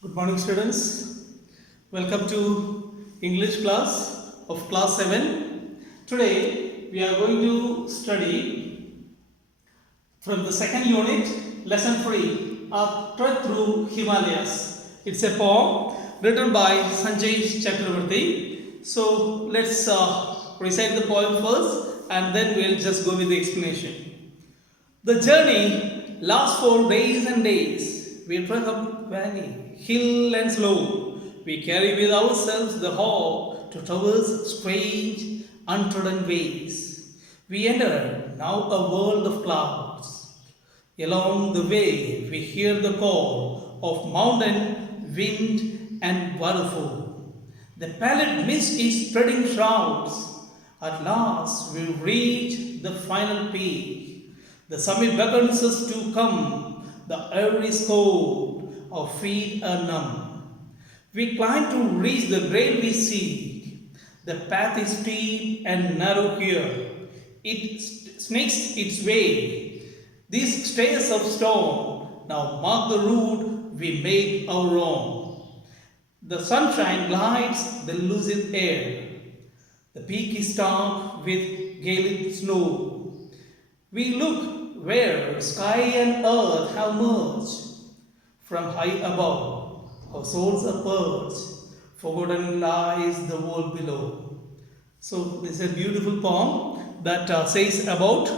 Good morning, students. Welcome to English class of class 7. Today we are going to study from the second unit, lesson 3, A Trek Through Himalayas. It's a poem written by Srinjay Chakravarti. So let's recite the poem first and then we'll just go with the explanation. The journey lasts for days and days. We trek up valley, hill and slow. We carry with ourselves the hope to traverse strange, untrodden ways. We enter now a world of clouds. Along the way, we hear the call of mountain, wind, and waterfall. The pallid mist is spreading shrouds. At last, we reach the final peak. The summit beckons us to come. The air is cold, our feet are numb. We climb to reach the grave we seek. The path is steep and narrow here. It snakes its way. These stairs of stone now mark the route we make our own. The sunshine glides the lucid air. The peak is dark with gilded snow. We look where sky and earth have merged. From high above, our souls are perched. Forgotten lies the world below. So this is a beautiful poem that says about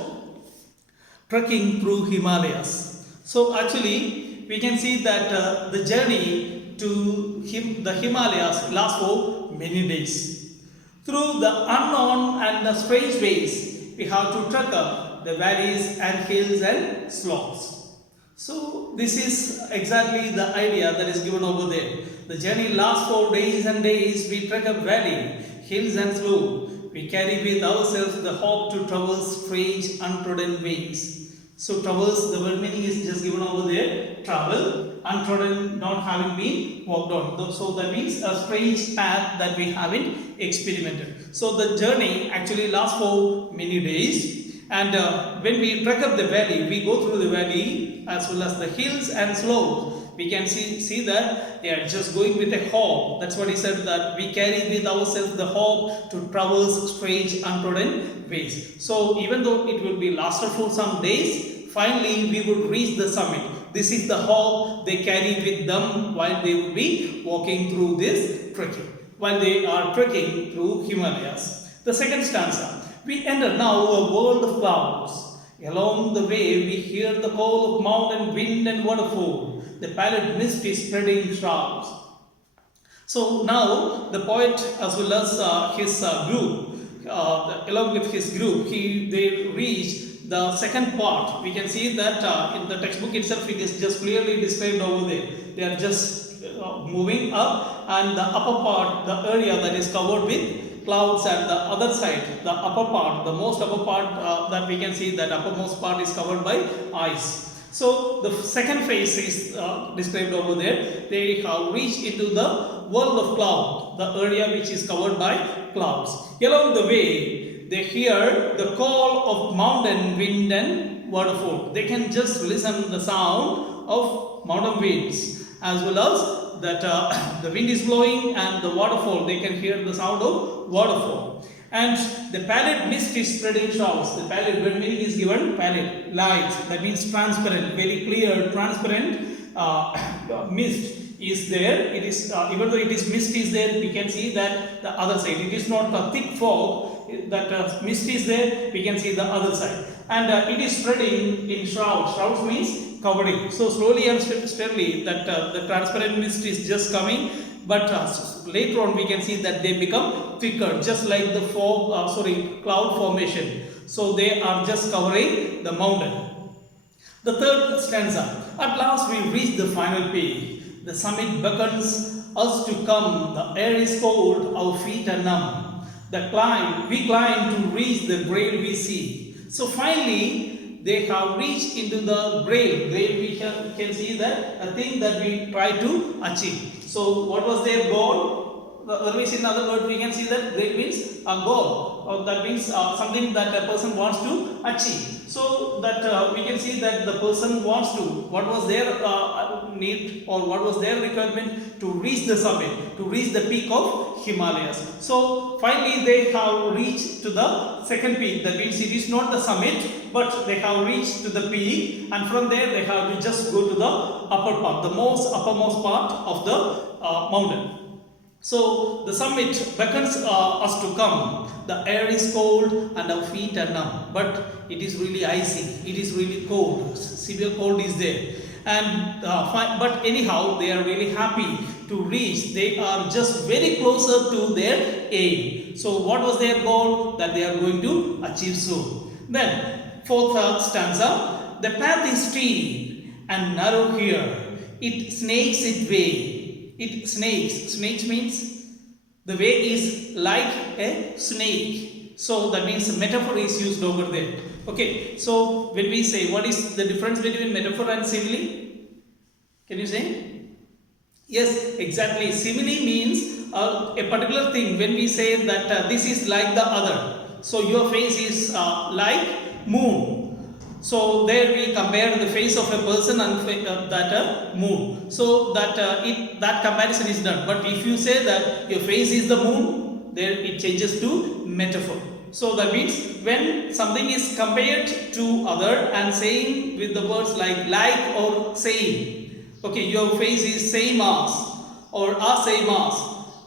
trekking through Himalayas. So actually, we can see that the journey to the Himalayas lasts for many days. Through the unknown and the strange ways, we have to trek up the valleys and hills and slopes. So this is exactly the idea that is given over there. The journey lasts for days and days. We trek up valley, hills and slope. We carry with ourselves the hope to traverse strange, untrodden ways. So traverse, the word meaning is just given over there. Travel, untrodden, not having been walked on. So that means a strange path that we haven't experimented. So the journey actually lasts for many days. And when we trek up the valley, we go through the valley as well as the hills and slopes. We can see that they are just going with a hope. That's what he said, that we carry with ourselves the hope to traverse strange, untrodden ways. So even though it will be lasted for some days, finally we would reach the summit. This is the hope they carry with them while they will be walking through this trekking, while they are trekking through Himalayas. The second stanza. We enter now a world of clouds. Along the way, we hear the call of mountain, wind, and waterfall. The pallid mist is spreading shrouds. So now the poet, as well as his group, along with his group, they reach the second part. We can see that in the textbook itself, it is just clearly described over there. They are just moving up, and the upper part, the area that is covered with clouds, and the other side, the upper part, the most upper part that we can see, that uppermost part is covered by ice. So the second phase is described over there. They have reached into the world of cloud, the area which is covered by clouds. Along the way, they hear the call of mountain, wind, and waterfall. They can just listen the sound of mountain winds, as well as that the wind is blowing and the waterfall. They can hear the sound of waterfall. And the pallid mist is spreading shrouds. The pallid, when meaning is given, pallid, light, that means transparent, very clear, transparent mist is there. It is, even though it is mist is there, we can see that the other side. It is not a thick fog, that mist is there, we can see the other side. And it is spreading in shrouds. Shrouds means covering. So slowly and steadily that the transparent mist is just coming, but later on we can see that they become thicker, just like the cloud formation. So they are just covering the mountain. The third stanza. At last we reach the final peak. The summit beckons us to come. The air is cold, our feet are numb. We climb to reach the grave we see. So finally, they have reached into the grave. Grave, we can see that a thing that we try to achieve. So what was their goal? Otherwise, in other words, we can see that grave means a goal. Or that means something that a person wants to achieve. So that we can see that the person wants to. What was their need, or what was their requirement? To reach the summit, to reach the peak of Himalayas. So finally they have reached to the second peak. That means it is not the summit, but they have reached to the peak, and from there they have to just go to the upper part, the most uppermost part of the mountain. So the summit beckons us to come. The air is cold and our feet are numb, but it is really icy. It is really cold. Severe cold is there. And but anyhow, they are really happy to reach. They are just very closer to their aim. So what was their goal? That they are going to achieve soon. Then fourth stanza. The path is steep and narrow here. It snakes its way. It snakes. Snakes means the way is like a snake. So that means a metaphor is used over there. Okay. So when we say, what is the difference between metaphor and simile? Can you say? Yes, exactly. Simile means a particular thing. When we say that this is like the other. So your face is like moon. So there we compare the face of a person and that moon. So that that comparison is done. But if you say that your face is the moon, there it changes to metaphor. So that means when something is compared to other and saying with the words like or same. Okay, your face is same as, or are same as,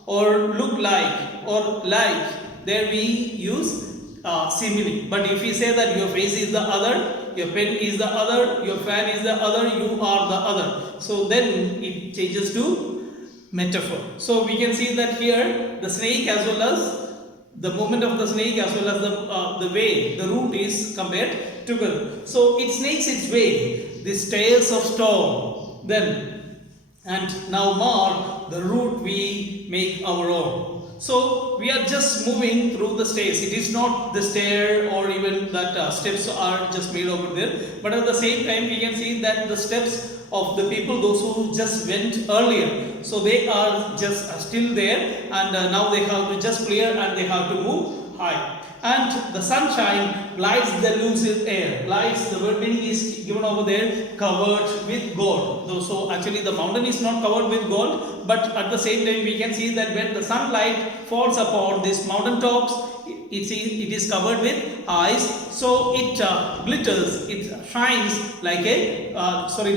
or look like, or like. There we use simile. But if you say that your face is the other, your pen is the other, your fan is the other, you are the other, so then it changes to metaphor. So we can see that here the snake as well as the movement of the snake as well as the way, the route is compared together. So it snakes its way, the stairs of stone. Then and now mark the route we make our own. So we are just moving through the stairs. It is not the stair or even that steps are just made over there. But at the same time, we can see that the steps of the people, those who just went earlier, so they are just still there, and now they have to just clear and they have to move high. And the sunshine lights the lucid air. Lights, the word meaning is given over there, covered with gold. So actually the mountain is not covered with gold, but at the same time we can see that when the sunlight falls upon these mountain tops, it is covered with ice. So it glitters, it shines like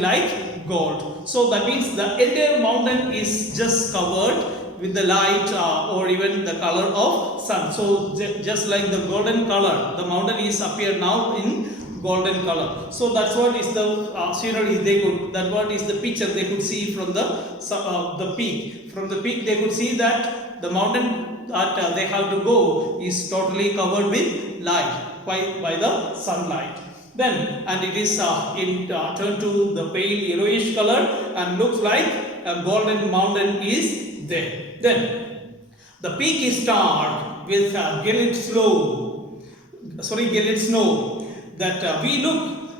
like gold. So that means the entire mountain is just covered with the light or even the color of sun. So just like the golden color, the mountain is appear now in golden color. So that's what is the scenery they could, that what is the picture they could see from the peak. From the peak they could see that the mountain that they have to go is totally covered with light by the sunlight. Then and it is turned to the pale yellowish color and looks like a golden mountain is there. Then the peak is starred with gilded snow. That we look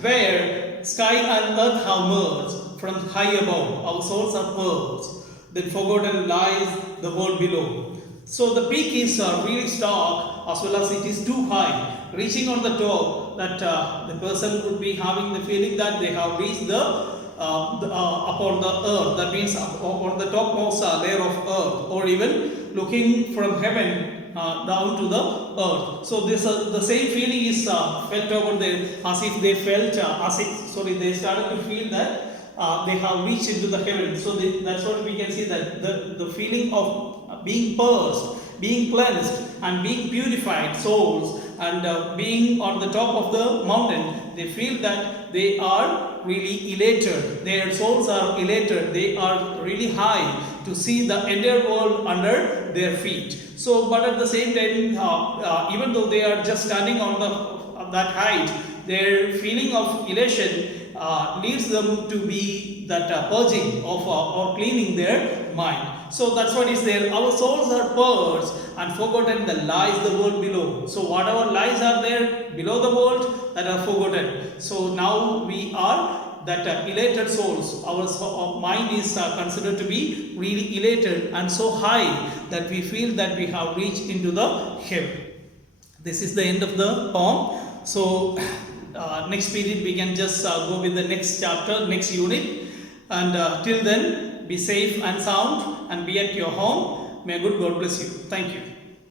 where sky and earth have merged from high above. Our souls are pearls. Then forgotten lies the world below. So the peak is really stark as well as it is too high. Reaching on the top, that the person would be having the feeling that they have reached upon the earth, that means on the topmost layer of earth, or even looking from heaven down to the earth. So this the same feeling is felt over there, as if they felt they started to feel that they have reached into the heaven. So that's what we can see, that the feeling of being purged, being cleansed and being purified souls, and being on the top of the mountain, they feel that they are really elated. Their souls are elated. They are really high to see the entire world under their feet. So, but at the same time, even though they are just standing on that height, their feeling of elation leads them to be that purging of or cleaning their mind. So that's what is there. Our souls are purged and forgotten the lies the world below. So whatever lies are there below the world, that are forgotten. So now we are that elated souls. Our mind is considered to be really elated and so high that we feel that we have reached into the heaven. This is the end of the poem. So next period we can just go with the next chapter, next unit. And till then, be safe and sound and be at your home. May good God bless you. Thank you.